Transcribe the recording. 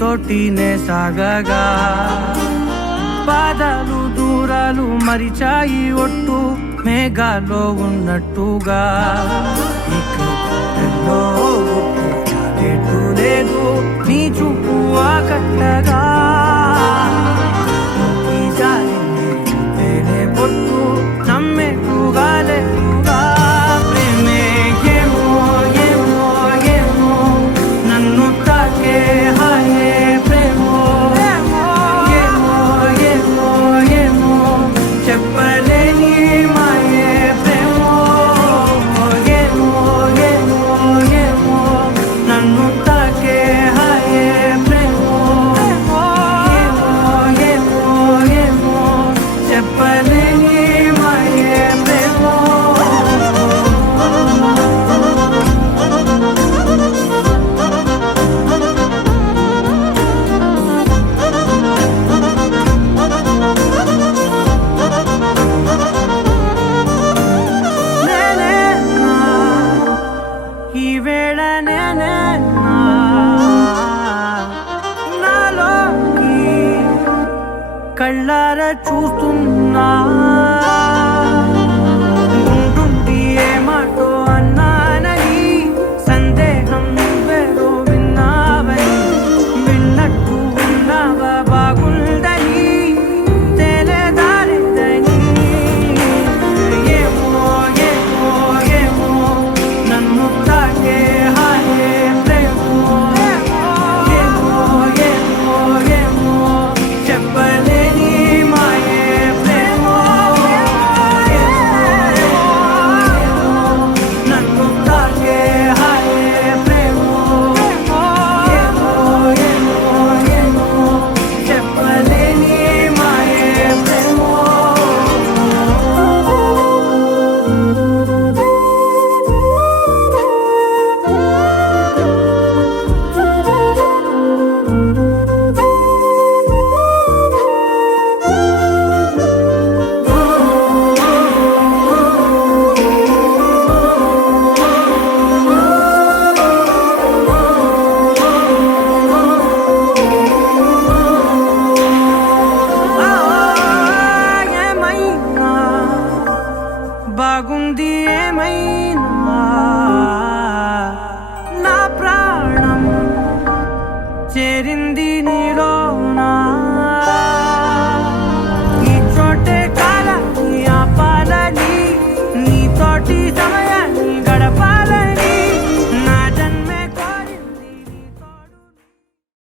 నీతోటినే సాగగా బాధలు దూరాలు మరిచాయి ఒట్టు మేఘాలో ఉన్నట్టుగా ఇక గుండెల్లో గుట్టు లేదు నీ చూపు ఆకట్టగా జారింది పొట్టు నమ్మేట్టుగా లేదుగా ప్రేమే ఏమో ఏమో ఏమో నన్ను తాకే హాయే ప్రేమో ఏమో ఏమో ఏమో చెప్పలేని మాయే ప్రేమో ఏమో ఏమో ఏమో నన్ను తాకే హాయే ప్రేమో ఏమో ఏమో ఏమో చెప్పలేని మాయే ప్రేమో ఈ వేళ నాలోకి కళ్ళార చూస్తున్నా ఉంటుండి ఏ మాటో అన్నానని సందేహం నువ్వేదో విన్నావని విన్నట్టు ఉన్నావా బాగుందని తెలియదారిద్దని ఏమో ఏమో ఏమో నన్ను తాకే హాయే ప్రేమో ఏమో ఏమో ఏమో చెప్పలేని మాయే ప్రేమో నన్ను తాకే హాయే ప్రేమో ఏమో ఏమో ఏమో చెప్పలేని మాయే ప్రేమో ఏమైనా బాగుంది ఏమైనా నా ప్రాణం చేరింది నీలోనా